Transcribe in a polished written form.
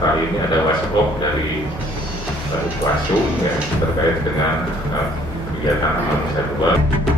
kali ini ada waskop dari Wasum ya, terkait dengan kegiatan Indonesia 2.